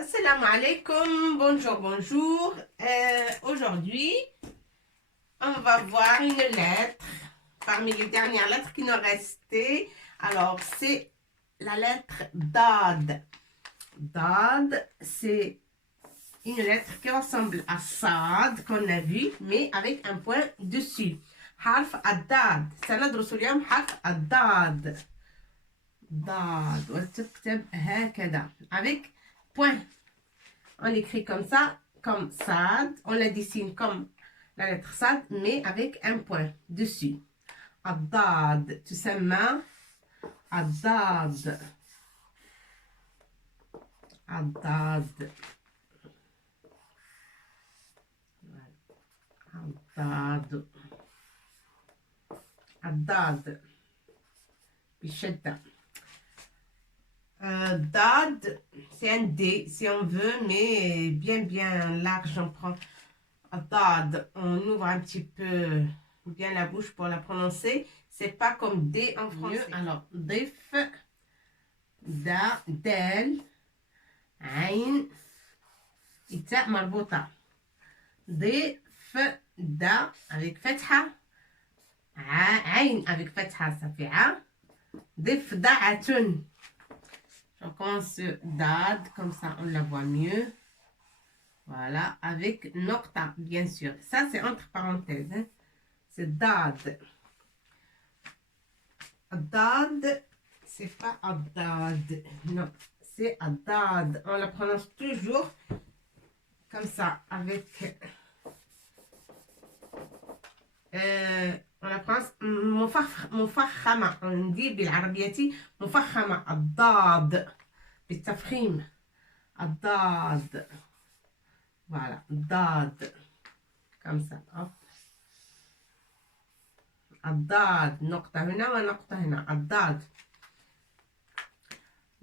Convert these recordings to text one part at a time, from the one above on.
Assalamu alaikum, bonjour, bonjour. Aujourd'hui, on va voir une lettre parmi les dernières lettres qui nous restaient. Alors, c'est la lettre Dad. Dad, c'est une lettre qui ressemble à Sad qu'on a vu, mais avec un point dessus. حرف الداد سندرس اليوم حرف الضاد ضاد وتكتب هكذا avec point. On l'écrit comme ça, comme Sad. On la dessine comme la lettre Sad, mais avec un point dessus. الضاد تسمى الضاد الضاد الضاد الضاد بالشدة. Dad, c'est un D si on veut, mais bien large. On prend Dad, on ouvre un petit peu bien la bouche pour la prononcer. C'est pas comme D en français. Alors, Dif, Da, Del, Ain, Ita marbouta. Dif, Da avec Fatha, Ain avec Fatha, ça fait A. Dif, Da'atun. On commence Dad, comme ça on la voit mieux. Voilà, avec Nocta, bien sûr. Ça, c'est entre parenthèses. Hein. C'est Dad. Dad, c'est pas Adad. Non, c'est Adad. On la prononce toujours comme ça, avec... on la prononce مفخمة. On dit بالعربية مفخمة. الضاد بالتفخيم. الضاد. Voilà, ضاد. Comme ça. Hop. الضاد. نقطة هنا ونقطة هنا. الضاد.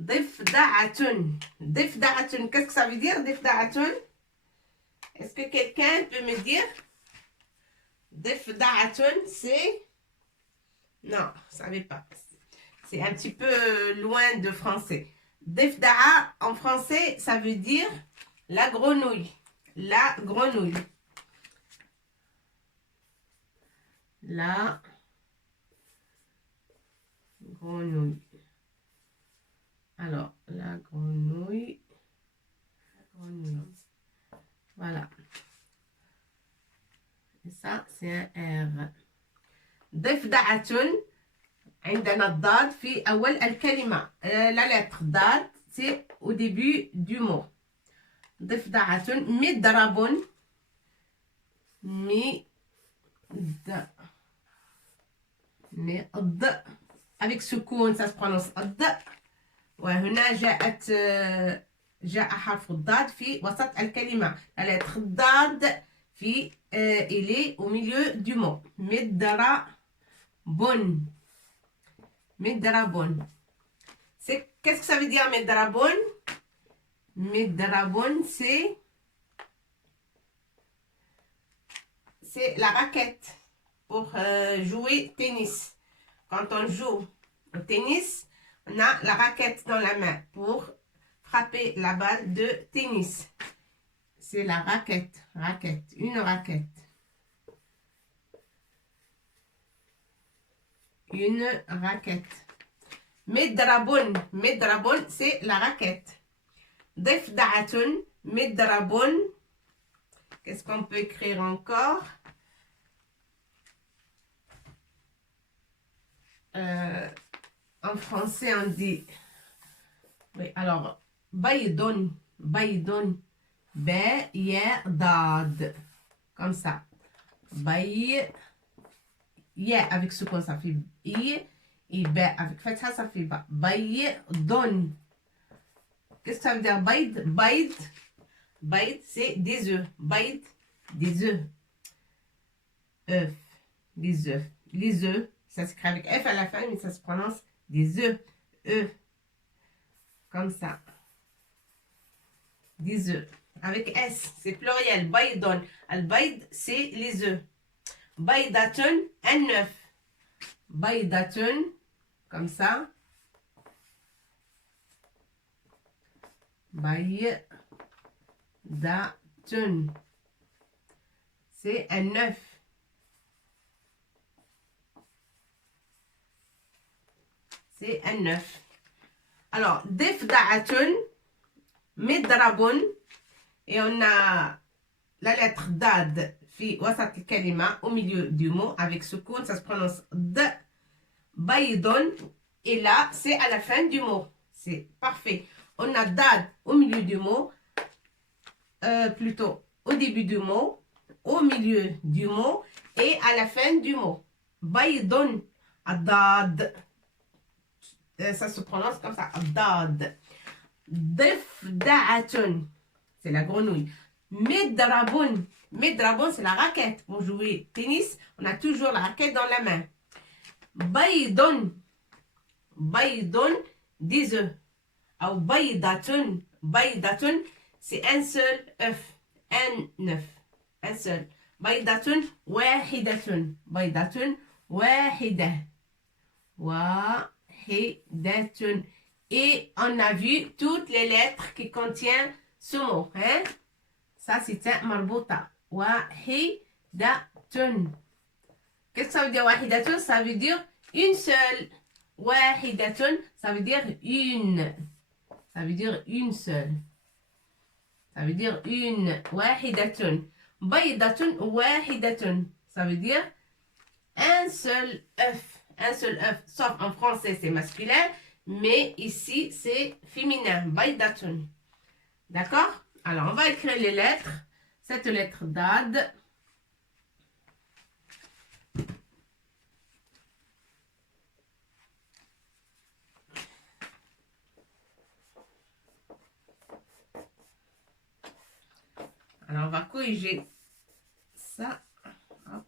ضفدعة. ضفدعة. Qu'est-ce que ça veut dire, ضفدعة? Est-ce que quelqu'un peut me dire? ضفدعة, c'est... Non, vous ne savez pas. C'est un petit peu loin de français. ضفدعة, en français, ça veut dire la grenouille. La grenouille. La grenouille. Alors, la grenouille. La grenouille. Voilà. Et ça, c'est un R. ضفدعة. عندنا الضاد في أول الكلمة. La lettre ضاد, c'est au début du mot. ضفدعة. مضرب. مض. Avec سكون, ça se prononce الض. وهنا جاء حرف الضاد في وسط الكلمة. La lettre ضاد في il est au milieu du mot. مضرب. مضرب. Qu'est-ce que ça veut dire مضرب? مضرب, c'est la raquette pour jouer tennis. Quand on joue au tennis, on a la raquette dans la main pour frapper la balle de tennis. C'est la raquette, une raquette. Une raquette. مضرب, c'est la raquette. ضفدعة. مضرب. Qu'est-ce qu'on peut écrire encore? En français, on dit... Oui, alors, بيض. B, Y, dad. Comme ça. Y avec ce qu'on ça fait I. Et B avec fatha, ça fait ba. Baydon. Qu'est-ce que ça veut dire bayd? Bayd, c'est des œufs. Bayd, des œufs. œufs. Les œufs. Les œufs, ça s'écrit avec F à la fin, mais ça se prononce des œufs. œufs. Comme ça. Des œufs. Avec S, c'est pluriel. Baydon. Al-bayd, c'est les œufs. Baydatun, un œuf. Baydatun, comme ça. Bay, Wahidatun. C'est un 9. C'est un 9. Alors, difda'atun, midrabun. Et on a la lettre dad fi wasat al-kalima au milieu du mot avec soukoun, ça se prononce d. Baydon. Et là, c'est à la fin du mot. C'est parfait. On a dad au milieu du mot, plutôt au début du mot, au milieu du mot et à la fin du mot. Baydon, dad. Ça se prononce comme ça, dad. Difda'atun, c'est la grenouille. Midrabun, midrabun, c'est la raquette. Pour jouer tennis, on a toujours la raquette dans la main. Baydon, baydon, des œufs. Ou baydatun, baydatun, c'est un seul œuf. Un œuf. Un seul. Baydatun, wahidatun. Baydatun, wahida. Wahidatun. Et on a vu toutes les lettres qui contiennent ce mot. Hein? Ça, c'est un marbouta. Wahidatun. Qu'est-ce que ça veut dire wahidatun? Ça veut dire une seule. Wahidatun, ça veut dire une. Ça veut dire une seule. Ça veut dire une. Wahidatun. Baydatun wahidatun. Ça veut dire un seul œuf. Un seul œuf. Sauf en français, c'est masculin. Mais ici, c'est féminin. Baydatun. D'accord? Alors, on va écrire les lettres. Cette lettre dad. Alors, on va corriger ça. Hop.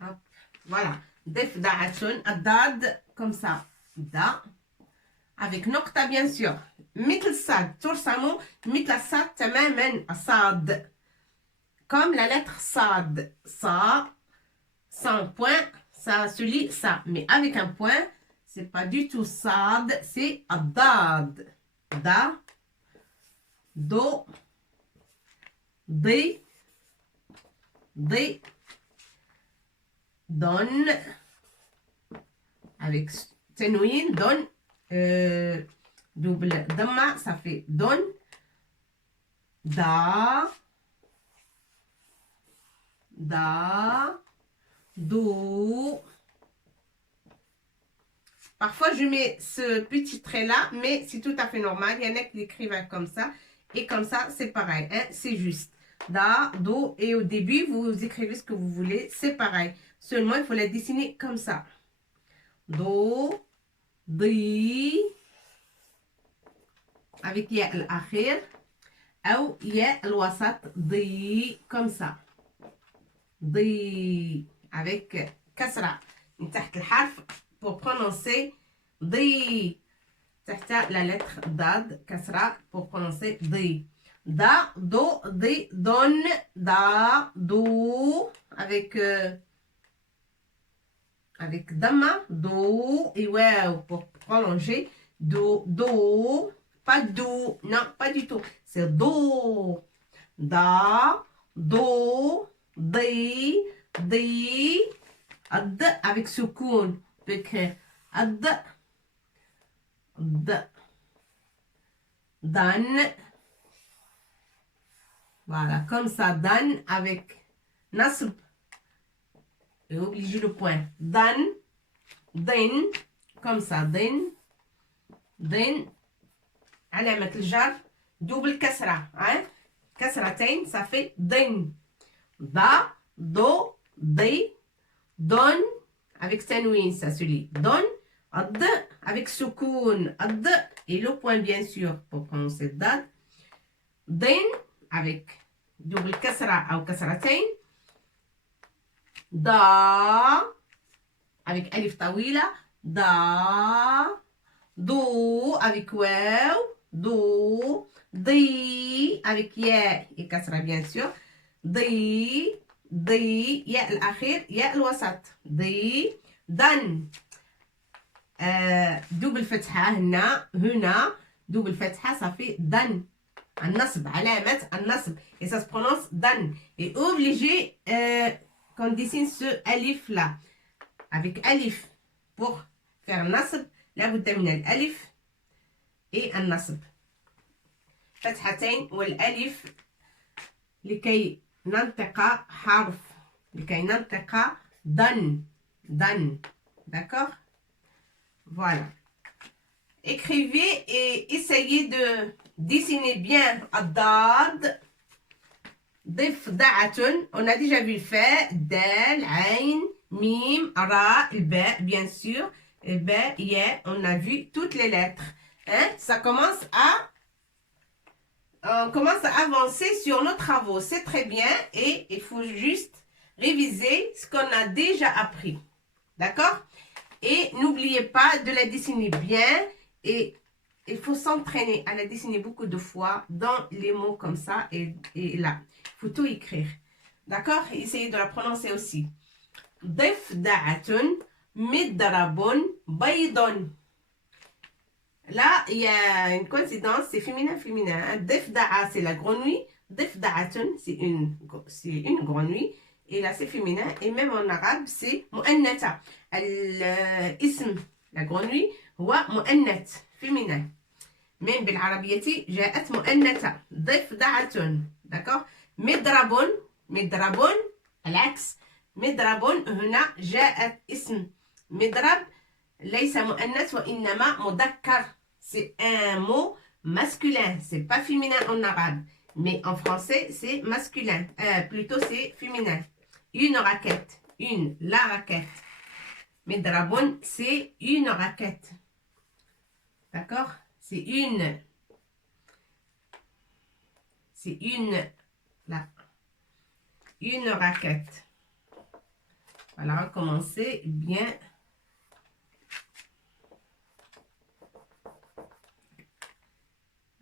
Hop. Voilà. Difda'atun, dad, comme ça. Da. Avec nokta, bien sûr. Mitl sad. Tursamo, mitl sad, tamamen, sad. Comme la lettre sad. Sa, sans point. Ça se lit ça, mais avec un point, c'est pas du tout sad, c'est dad. Da, do, di, don, avec tenouine, don, double damma, ça fait don, da, do. Parfois, je mets ce petit trait-là, mais c'est tout à fait normal. Il y en a qui l'écrivent comme ça. Et comme ça, c'est pareil. Hein? C'est juste. Da, do. Et au début, vous écrivez ce que vous voulez. C'est pareil. Seulement, il faut la dessiner comme ça. Do, di. Avec ya al-akhir. Ou ya al-wasat, di. Comme ça. Di. Avec kasra. من تحت الحرف pour prononcer di. تحت la lettre dad kasra pour prononcer di. Da, do, di, don, da, do avec damma, do et wow pour prolonger. Do, pas do, non, pas du tout. C'est do. Da, do, di, ad avec soukoun. On peut écrire ad, dan. Voilà, comme ça, dan avec nasb. Et obligé le point. Dan, din, comme ça, din. علامة الجر double كسرة. Hein? كسرتين, ça fait din. Da, do, di. Don avec tanwin, ça se lit. Don, ad avec soukoun, ad et le point bien sûr pour prononcer dad. Din avec double kasra ou kasratain. Da avec alif tawila. Da. Do avec waw. Do. Di avec ya et kasra bien sûr. Di. ياء الأخير ياء الوسط. ضي دن. دوبل فتحة هنا دوبل فتحة صافي دن. النصب علامة النصب et ça se prononce dan. Et obligé qu'on dessine ce alif là avec alif pour faire nasb لابد من الألف et النصب فتحتين والألف لكي ننطق حرف لكي ننطق dan. D'accord? Voilà. Écrivez et essayez de dessiner bien الضاد. ضفدعة. On a déjà vu le faire. دال, عين, mim, ra, le ba, bien sûr. Le ba, ya, on a vu toutes les lettres. Hein? Ça commence à... On commence à avancer sur nos travaux. C'est très bien et il faut juste réviser ce qu'on a déjà appris. D'accord? Et n'oubliez pas de la dessiner bien et il faut s'entraîner à la dessiner beaucoup de fois dans les mots comme ça et là. Il faut tout écrire. D'accord? Essayez de la prononcer aussi. ضفدعة مضرب بيض. Là, il y a une coïncidence, c'est féminin. ضفدعة, c'est la grenouille. ضفدعة, c'est une grenouille. Et là, c'est féminin. Et même en arabe, c'est مؤنثة. الاسم, la grenouille, هو مؤنث, féminin. من بالعربية جاءت مؤنثة. ضفدعة. D'accord? مضرب العكس. مضرب هنا جاءت اسم مضرب ليس مؤنث وإنما مذكر. C'est un mot masculin. C'est pas féminin en arabe. Mais en français, c'est masculin. Plutôt, c'est féminin. Une raquette. La raquette. مضرب, c'est une raquette. D'accord? C'est une. Là. Une raquette. Voilà, recommencez bien.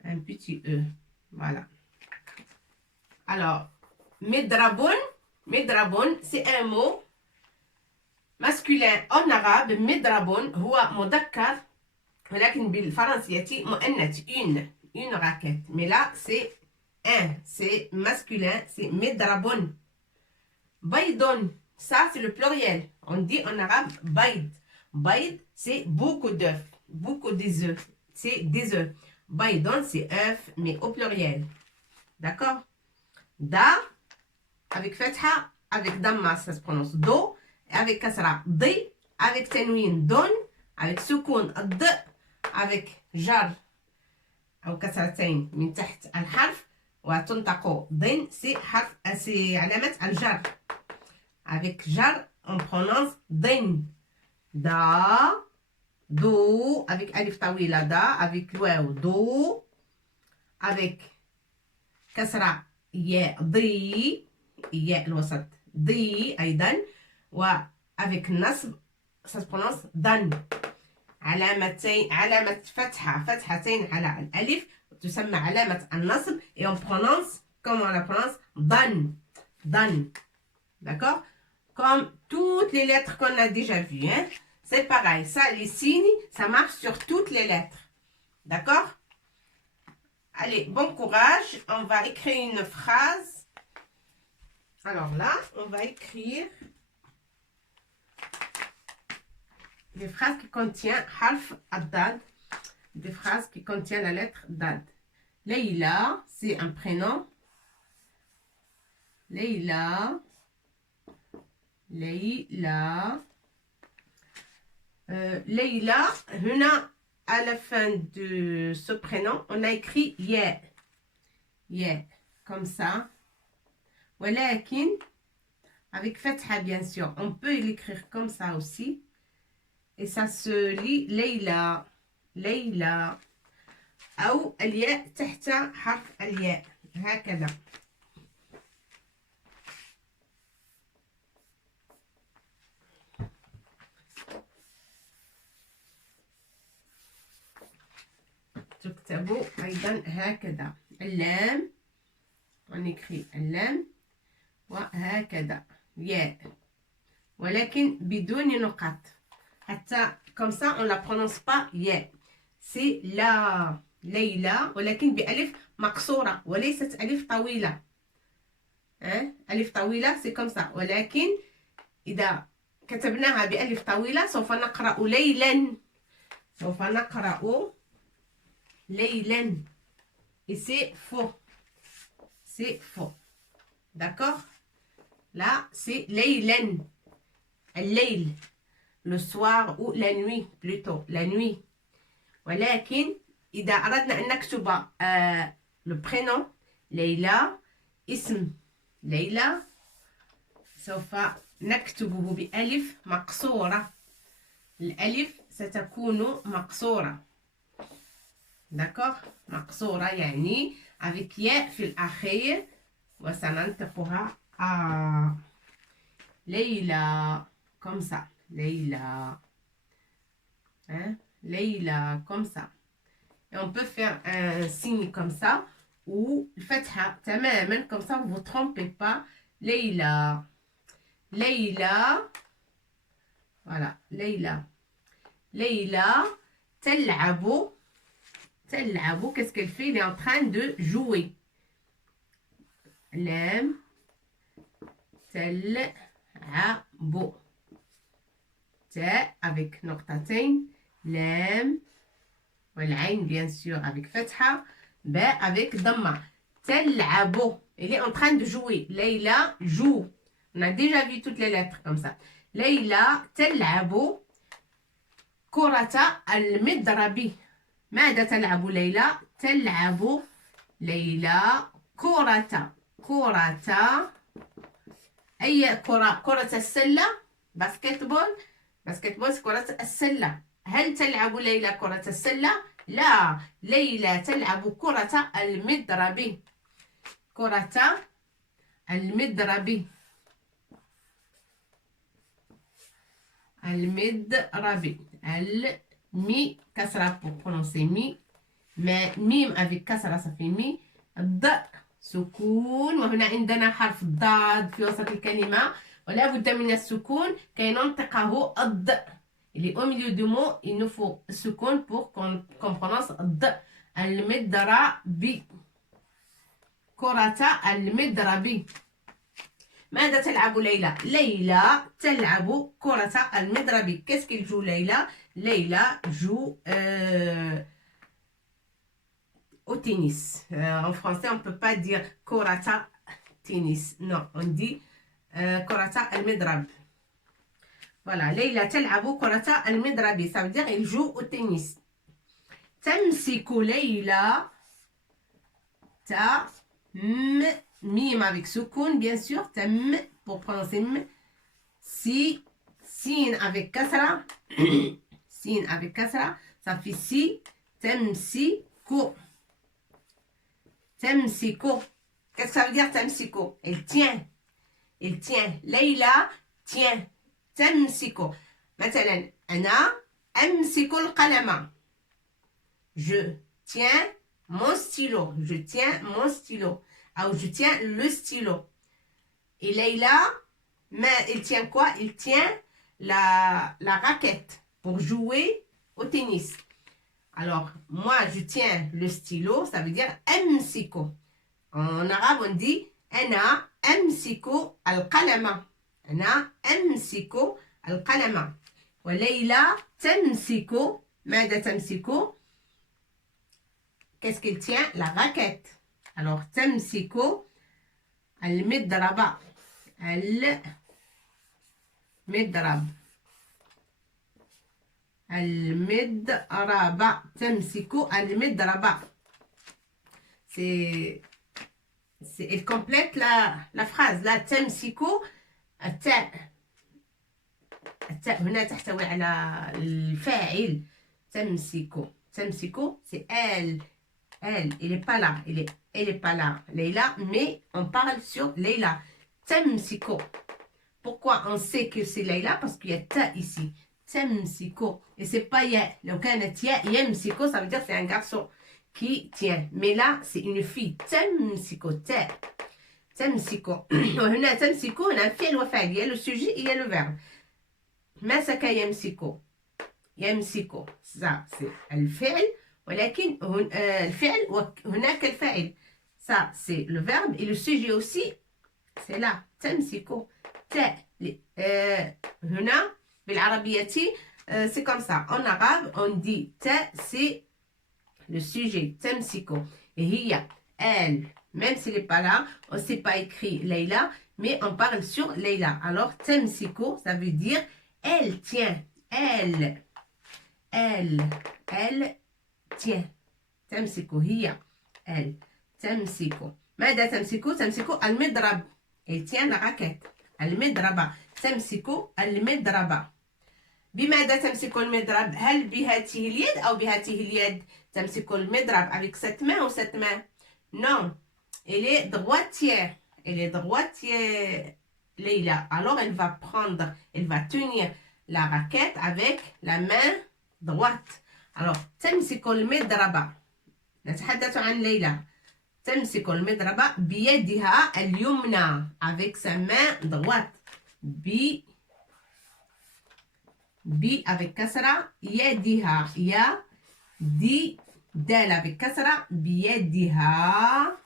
Un petit E. Voilà. Alors, مضرب, c'est un mot masculin en arabe. مضرب هو مذكر ولكن بالفرنسية مؤنث. Une raquette. Mais là, c'est c'est masculin, c'est مضرب. بيض, ça c'est le pluriel. On dit en arabe بيض. بيض, c'est beaucoup d'œufs, beaucoup des œufs. C'est des œufs. بيض, c'est œuf, mais au pluriel. D'accord? Da, avec fatha, avec damma, ça se prononce do. Avec kasra, di. Avec tanwin, don. Avec soukoun, d. Avec jar, أو كسرتين من تحت الحرف وتنطق ضن, c'est علامة الجر. Avec jar, on prononce ضن. Da, do, avec alif طويلة da, avec الواو do, avec كسرة ياء ضي, ياء الوسط ضي أيضا, وavec النصب ça se prononce ضن. علامة فتحتين على الألف تسمى علامة النصب et on prononce, comme on la prononce, dan. D'accord? Comme toutes les lettres qu'on a déjà vues. Hein? C'est pareil. Ça, les signes, ça marche sur toutes les lettres. D'accord? Allez, bon courage. On va écrire une phrase. Alors là, on va écrire des phrases qui contiennent harf ad-dad, des phrases qui contiennent la lettre dad. Leïla, c'est un prénom. Leïla. Leïla, هنا à la fin de ce prénom, on a écrit ya. Comme ça. ولكن avec fatha bien sûr. On peut l'écrire comme ça aussi. Et ça se lit ليلى أو الياء تحت حرف الياء هكذا. تكتبوا أيضا هكذا. اللام, on écrit اللام وهكذا ياء. ولكن بدون نقاط. حتى comme ça on la prononce pas ياء. c'est لا ليلى ولكن بألف مقصورة وليست ألف طويلة. ألف طويلة c'est comme ça. ولكن إذا كتبناها بألف طويلة سوف نقرأ ليلا. سوف نقرأ ليلا. Et c'est faux. C'est faux. D'accord? Là, c'est ليلا. الليل. Le soir ou la nuit plutôt. La nuit. ولكن إذا أردنا أن نكتب le prénom ليلى اسم ليلى سوف نكتبه بألف مقصورة. الألف ستكون مقصورة. داكوغ مقصورة يعني avec ياء في الأخير وسننطقها ليلى comme ça. ليلى. Leïla, comme ça. Et on peut faire un signe comme ça ou fatha, tamamen, comme ça vous ne vous trompez pas. Leïla. Leïla. Voilà, Leïla. Leïla, تلعب. تلعب, qu'est-ce qu'elle fait? Elle est en train de jouer. لام تلعب. تاء avec نقطتين. لام والعين bien sûr avec فتحة. باء avec ضمة. تلعب. Elle est en train de jouer. Leïla joue. On a déjà vu toutes les lettres comme ça. Leïla تلعب كرة المضرب. ماذا تلعب ليلى؟ تلعب ليلى كرة. أي كرة؟ كرة السلة. باسكتبول. باسكتبول كرة السلة. هل تلعب ليلى كرة السلة؟ لا، ليلى تلعب كرة المضرب. كرة المضرب. المضرب. المي كسرة pour prononcer mi. mais ميم avec كسرة ça fait mi. الض سكون وهنا عندنا حرف الضاد في وسط الكلمة ولا بد من السكون كي ننطقه الض. Il est au milieu du mot, il nous faut سكون pour qu'on prononce الض. المضرب. كرة المضرب. ماذا تلعب ليلى؟ ليلى تلعب كرة المضرب. Qu'est-ce qu'il joue ليلى؟ ليلى joue au tennis. En français, on ne peut pas dire كرة tennis. Non, on dit كرة المضرب. Voilà, ليلى تلعب كرة المضرب. Ça veut dire il joue au tennis. تمسك ليلى. ميم avec سكون bien sûr. تم pour prononcer m. Si. سين avec كسرة. سين avec كسرة. Ça fait si. تمسك. تمسك. Qu'est-ce que ça veut dire تمسك? Elle tient. Elle tient. ليلى tient. تمسك. مثلا أنا أمسك القلم. Je tiens mon stylo. Je tiens mon stylo. Ou je tiens le stylo. Et Leïla, mais il tient quoi? Il tient la raquette pour jouer au tennis. Alors, moi, je tiens le stylo. Ça veut dire أمسك. En arabe, on dit أنا أمسك القلم. أنا أمسك القلم. وليلى تمسك. ماذا تمسك؟ Qu'est-ce qu'elle tient? La raquette. Alors, تمسك المضرب. المضرب. المضرب. تمسك المضرب. Elle complète la phrase. Là, تمسك التاء. التاء هنا تحتوي على الفاعل. تمسك. تمسك c'est elle. Elle n'est pas là. Elle est pas là. Leïla, mais on parle sur Leïla. Temsiko. Pourquoi on sait que c'est Leïla? Parce qu'il y a ta ici. Temsiko. Et c'est pas ya. Donc, yemsiko, ça veut dire c'est un garçon qui tient. Mais là, c'est une fille. Temsiko, ta. تمسك. وهنا تمسك هنا فعل وفاعل، il y a le sujet, il y a le verbe. مسك يمسك. يمسك ça c'est الفعل، ولكن الفعل وهناك الفاعل. Ça c'est le verbe et le sujet aussi c'est là. تمسك. هنا بالعربية c'est comme ça. En arabe on dit ta, c'est le sujet. تمسك. Et هي elle. Même s'il n'est pas là, on ne sait pas écrit Leïla, mais on parle sur Leïla. Alors, temsiko, ça veut dire elle tient, elle tient. Temsiko, hiya, elle. Temsiko. ماذا تمسكو؟ تمسكو المضرب. Elle tient la raquette. المضربة. تمسكو المضربة. بماذا تمسك المضرب؟ هل بهاته اليد أو بهاته اليد؟ تمسك المضرب avec cette main ou cette main؟ Non. Elle est droitière. Elle est droitière, Leïla. Alors, elle va prendre, elle va tenir la raquette avec la main droite. Alors, تمسك المضربة. نتحدث عن ليلى. تمسك المضربة بيدها اليمنى. Avec sa main droite. avec كسرة. يدها. يا. دي. دال avec كسرة. بيدها.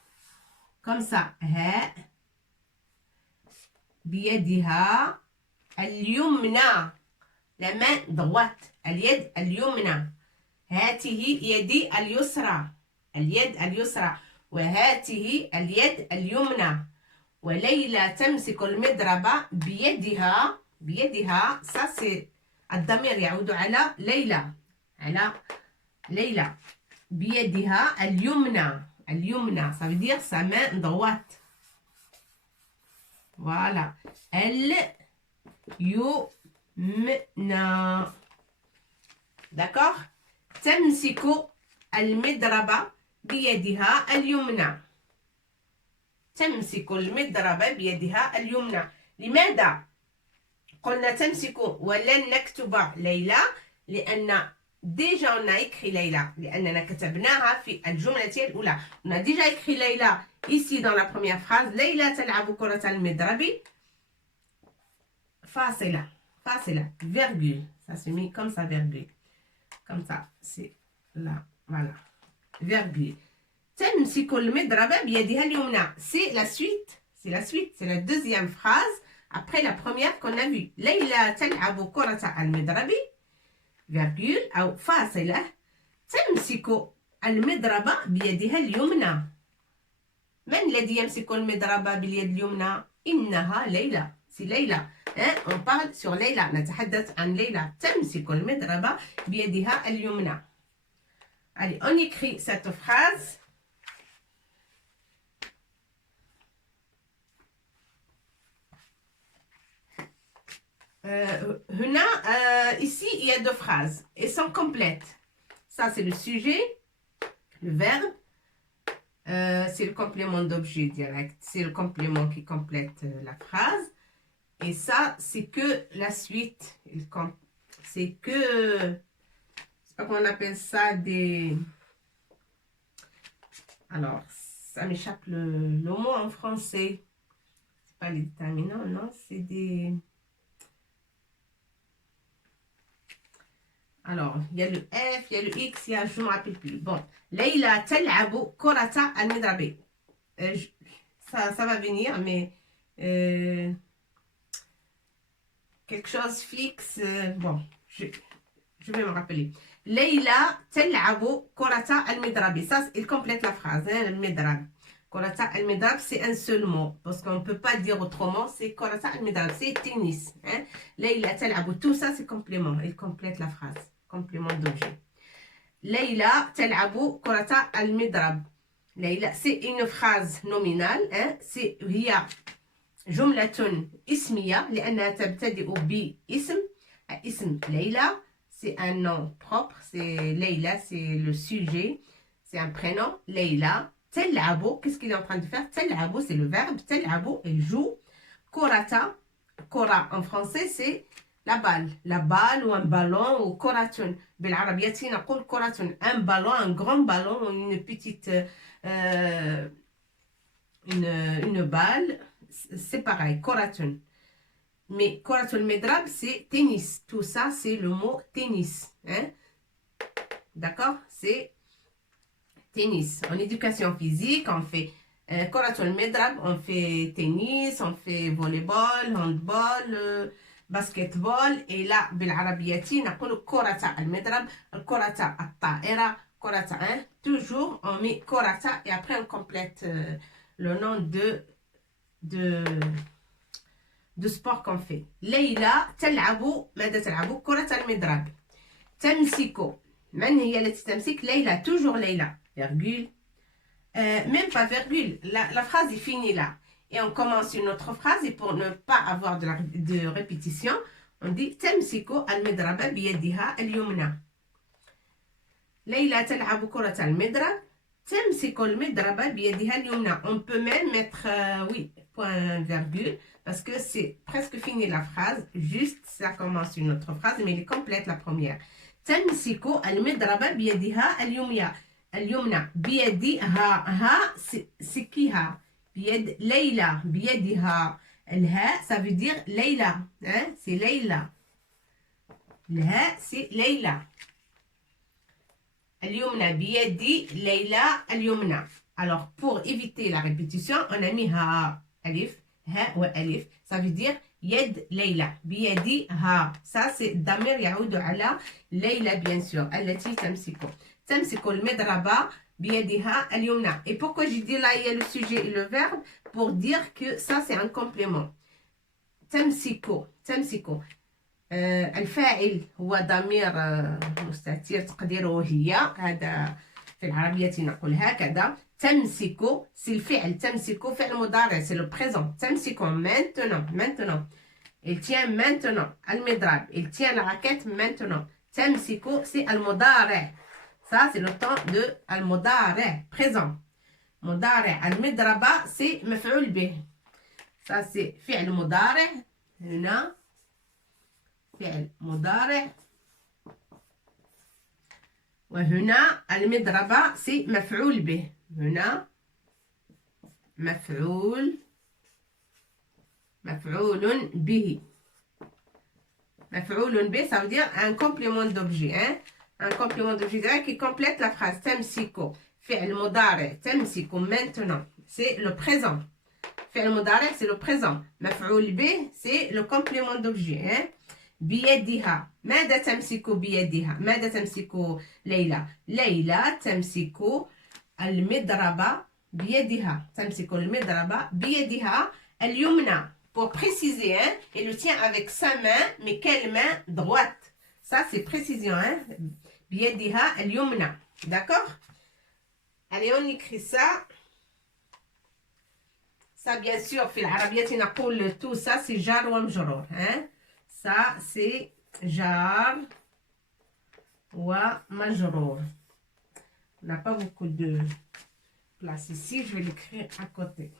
comme ça. ها. بيدها اليمنى. la main droite. اليد اليمنى. هاته يدي اليسرى. اليد اليسرى. وهاته اليد اليمنى. وليلى تمسك المضربة بيدها. بيدها. ça c'est الضمير يعود على ليلى. على ليلى. بيدها اليمنى. اليمنى ça veut dire sa main droite. Voilà. اليمنى. D'accord? تمسك المضربة بيدها اليمنى. تمسك المضربة بيدها اليمنى. لماذا قلنا تمسك ولن نكتب ليلى؟ لأن déjà on a écrit ليلى، لأننا كتبناها في الجملة الأولى. On a déjà écrit ليلى ici dans la première phrase. ليلى تلعب كرة المضرب. فاصلة. فاصلة. virgule. Ça se met comme ça, virgule. Comme ça, c'est là. Voilà. virgule. تمسك المضربة بيدها اليمنى. C'est la suite. C'est la suite. C'est la deuxième phrase après la première qu'on a vue. ليلى تلعب كرة المضرب. virgule أو فاصلة. تمسك المضربة بيدها اليمنى. من الذي يمسك المضربة باليد اليمنى؟ إنها ليلى. c'est ليلى. on parle sur ليلى. نتحدث عن ليلى. تمسك المضربة بيدها اليمنى. Allez, on écrit cette phrase. Ici, il y a deux phrases. Elles sont complètes. Ça, c'est le sujet, le verbe. C'est le complément d'objet direct. C'est le complément qui complète la phrase. Et ça, c'est que la suite. C'est que... C'est pas comment on appelle ça, des... Alors, ça m'échappe le mot en français. C'est pas les déterminants, non. C'est des... Alors, il y a le F, il y a le X, il y a... Je ne me rappelle plus. Bon. Leïla تلعب كرة المضرب. Ça va venir, mais... quelque chose fixe. Bon, je vais me rappeler. Leïla تلعب كرة المضرب. Ça, il complète la phrase. Hein, المضرب. كرة المضرب, c'est un seul mot. Parce qu'on ne peut pas dire autrement. C'est كرة المضرب. C'est tennis. Hein. Leïla تلعب. Tout ça, c'est complément. Il complète la phrase. Complément d'objet. Leïla تلعب كرة المضرب. Leïla, c'est une phrase nominale. Hein. C'est هي جملة اسمية لأنها تبتدئ باسم. اسم ليلى. C'est un nom propre. C'est Leïla, c'est le sujet. C'est un prénom. Leïla. تلعب. Qu'est-ce qu'il est en train de faire? تلعب, c'est le verbe. تلعب, elle joue. كرة. كرة en français, c'est la balle. La balle ou un ballon ou كرة. بالعربية نقول كرة. Un ballon, un grand ballon ou une petite une balle, c'est pareil, koratun. Mais koratul medrab, c'est tennis. Tout ça, c'est le mot tennis. Hein? D'accord? C'est tennis. En éducation physique, on fait koratul medrab, on fait tennis, on fait volleyball, handball, basketball. Et là, بالعربية نقول كرة المضرب, كرة الطائرة, كرة, hein? Toujours, on met كرة et après on complète le nom de sport qu'on fait. ليلى تلعب ماذا تلعب؟ كرة المضرب. تمسك. من هي التي تمسك؟ ليلى. toujours ليلى. Virgule. Même pas virgule. La phrase est finie là. Et on commence une autre phrase. Et pour ne pas avoir de répétition, on dit تمسك المضرب بيدها اليمنى. ليلى تلعب كرة المضرب. تمسك المضرب بيدها اليمنى. On peut même mettre, oui, point virgule. Parce que c'est presque fini la phrase. Juste, ça commence une autre phrase, mais elle est complète la première. تمسك المضرب بيدها اليمنى. بيدها. ها, c'est qui ha? بيد ليلى. بيدها. الها, ça veut dire ليلى. Hein? C'est ليلى. الها, c'est ليلى. اليمنى بيدي ليلى اليمنى. Alors, pour éviter la répétition, on a mis ha, alif. ها وألف, ça veut dire يد ليلى بيدها. ça c'est ضمير يعود على ليلى bien sûr التي تمسك المضرب بيدها اليمنى. Et pourquoi j'ai dit là il y a le sujet et le verbe? Pour dire que ça c'est un complément. تمسك الفاعل هو ضمير مستتر تقديره هي. هذا في العربية نقول هكذا. تمسك c'est le فعل. تمسك فعل مضارع, c'est le présent. تمسك maintenant. Il tient maintenant. المضرب, il tient la raquette maintenant. تمسك c'est المضارع. Ça c'est le temps de المضارع, présent. مضارع المضرب c'est مفعول به. Ça c'est فعل مضارع. هنا فعل مضارع. وهنا المضرب c'est مفعول به. هنا مفعول به. مفعول به, ça veut dire un complément d'objet. Hein? Un complément d'objet qui complète la phrase. تمسك فعل مضارع. تمسك maintenant. C'est le présent. فعل مضارع, c'est le présent. مفعول به, c'est le complément d'objet. Hein? بيدها. ماذا تمسك بيدها؟ ماذا تمسك ليلى؟ ليلى تمسك المضرب بيدها. تمسك المضرب بيدها اليمنى. Pour préciser, hein, elle le tient avec sa main, mais quelle main? Droite. Ça, c'est précision. Hein? بيدها اليمنى. D'accord? Allez, on écrit ça. Ça, bien sûr, في العربية نقول tout ça, c'est جار ومجرور. Hein? Ça, c'est jar ومجرور. On n'a pas beaucoup de place ici. Je vais l'écrire à côté.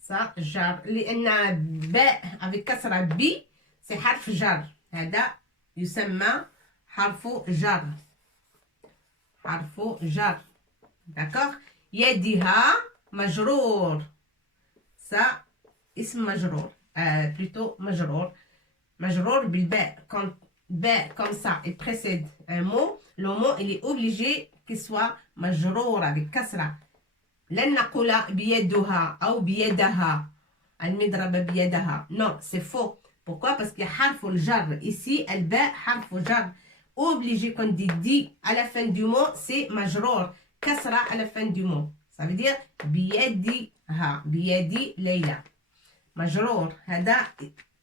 Ça, jar. لأن باء avec كسرة بي c'est حرف جر. هذا يسمى حرف جر. حرف جر. D'accord? يدها مجرور. Ça, اسم مجرور. Plutôt مجرور. مجرور بالباء. Quand باء comme ça, il précède un mot, le mot, il est obligé qu'il soit مجرور avec كسرة. لن نقول بيدها أو بيدها. المضرب بيدها. Non, c'est faux. Pourquoi? Parce qu'il y a حرف الجر. Ici, الباء حرف جر. Obligé qu'on dit à la fin du mot, c'est مجرور. كسرة à la fin du mot. Ça veut dire بيدها. بيدي ليلى. مجرور. هذا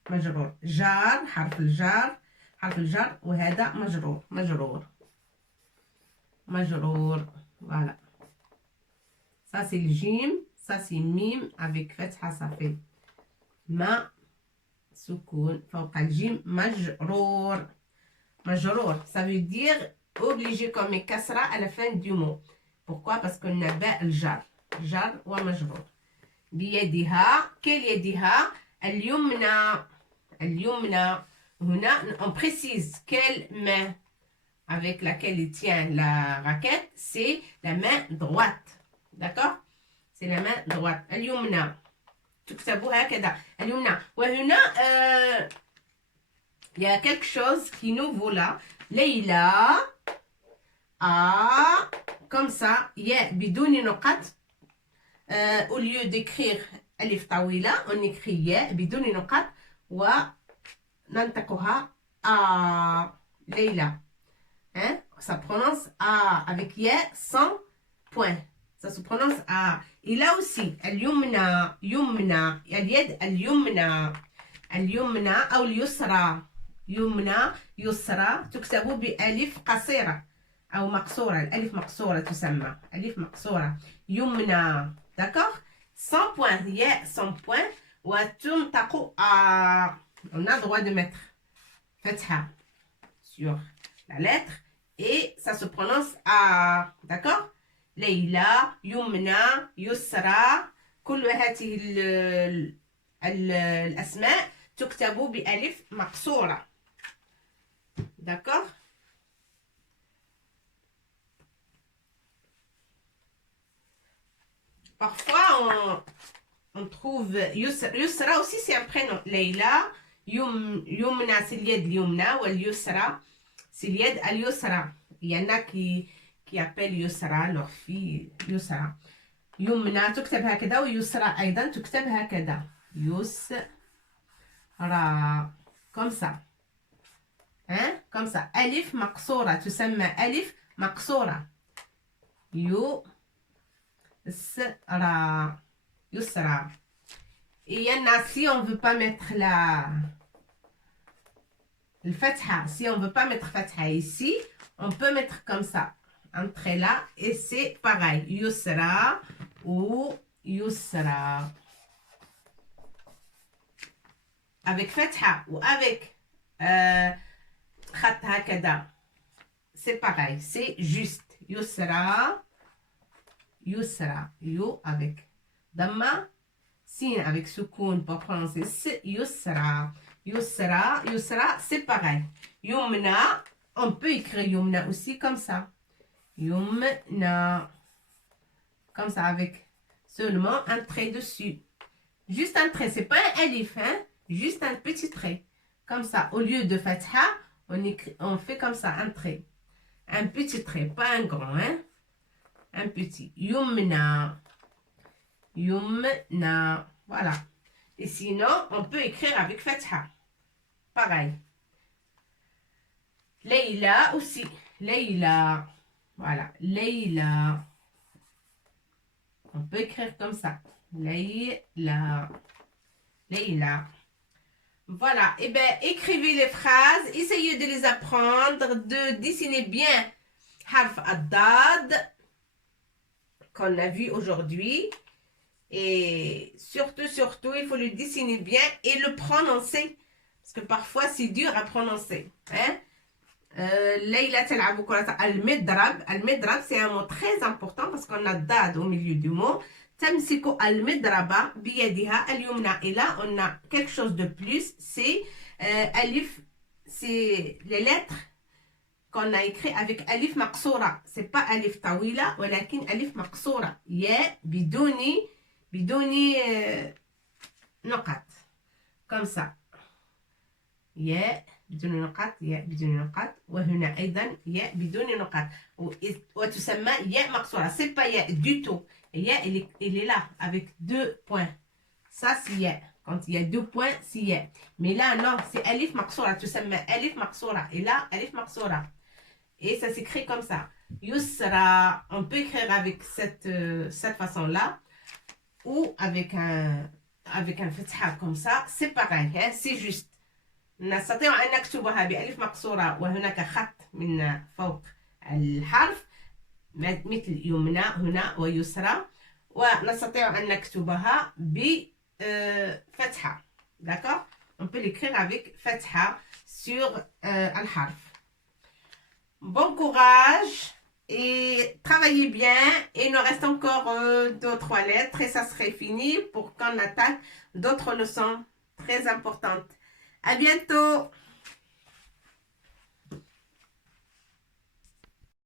مجرور. جار حرف الجر. حرف الجر وهذا مجرور. مجرور. Voilà. Ça c'est le jim. Ça c'est mim avec فتحة. Ça fait ما سكون فوق الجيم. مجرور. Ça veut dire obligé comme كسرة à la fin du mot. Pourquoi? Parce qu'on a باء الجر. جر ومجرور. بيدها كاليدها اليمنى اليمنى. هنا on précise quelle main avec laquelle il tient la raquette, c'est la main droite. D'accord? C'est la main droite. اليمنى. تكتبوا هكذا اليمنى. وهنا il y a quelque chose qui est nouveau là. Leïla a comme ça, ياء بدون نقط. Au lieu d'écrire ألف طويلة, on écrit ياء بدون نقط وننطقها A. Leïla. Hein? Ça prononce A avec ياء sans point. Ça se prononce A. Et là aussi, اليمنى يمنى اليد اليمنى اليمنى أو اليسرى يمنى يسرى تكتب بألف قصيرة أو مقصورة. الألف مقصورة تسمى ألف مقصورة يمنى. D'accord? Sans point, ياء sans point وتنطق A. On a le droit de mettre فتحة sur la lettre et ça se prononce A. D'accord? ليلى يمنى يسرى كل هذه الأسماء تكتب بألف مقصورة. D'accord? Parfois, on trouve Yusra aussi, c'est un prénom. Leïla, Yumna, c'est l'yed Yumna, ou Yusra, c'est l'yed al-Yusra. Il y en a qui appellent Yusra, leur fille, Yusra. Yumna, تكتب هكذا, ويسرى أيضا تكتب هكذا. يسرى. Comme ça. Hein? Comme ça. Alif مقصورة تسمى ألف مقصورة. يسرى. يسرى. Et il y en a, si on ne veut pas mettre le fatha, si on ne veut pas mettre fatha ici, on peut mettre comme ça. Un trait là, et c'est pareil. Yusra ou Yusra. Avec fatha ou avec khat hakada. C'est pareil, c'est juste. Yusra. Yusra. You avec damma. Sin avec soukoun pour prononcer s. Yusra. Yusra. Yusra, c'est pareil. Yumna. On peut écrire Yumna aussi comme ça. Yumna. Comme ça, avec seulement un trait dessus. Juste un trait, c'est pas un alif, hein? Juste un petit trait. Comme ça, au lieu de fatha, on fait comme ça, un trait. Un petit trait, pas un grand, hein? Un petit. Yumna. Yumna. Voilà. Et sinon, on peut écrire avec fatha. Pareil. Leïla aussi. Leïla. Voilà. Leïla. On peut écrire comme ça. Leïla. Leïla. Voilà. Et bien, écrivez les phrases. Essayez de les apprendre. De dessiner bien harf ad-dad qu'on a vu aujourd'hui. Et surtout, il faut le dessiner bien et le prononcer. Parce que parfois, c'est dur à prononcer. Hein? Leïla تلعب كرة المضرب. المضرب, c'est un mot très important parce qu'on a dad au milieu du mot. تمسك المضرب بيدها اليمنى. Et là, on a quelque chose de plus. C'est alif. C'est les lettres qu'on a écrit avec alif مقصورة. C'est pas alif طويلة ولكن alif مقصورة. ياء بدون نقط. Comme ça. ياء بدون نقط. ياء بدون نقط. وهنا أيضا ياء بدون نقط. وتسمى ياء مقصورة. C'est pas ياء du tout. ياء il est là avec deux points. Ça c'est ياء. Quand il y a deux points, c'est ياء. Mais là non, c'est ألف مقصورة. تسمى ألف مقصورة. Et là ألف مقصورة. Et ça s'écrit comme ça. يسرى. On peut écrire avec cette façon-là. Ou avec un فتحة comme ça. C'est pareil. Hein? C'est juste. نستطيع أن نكتبها بألف مقصورة وهناك خط من فوق الحرف مثل يمنى هنا ويسرى. ونستطيع أن نكتبها بفتحة. D'accord? On peut l'écrire avec فتحة sur الحرف. Bon courage et travaillez bien. Et il nous reste encore 2 ou 3 lettres et ça serait fini pour qu'on attaque d'autres leçons très importantes. À bientôt!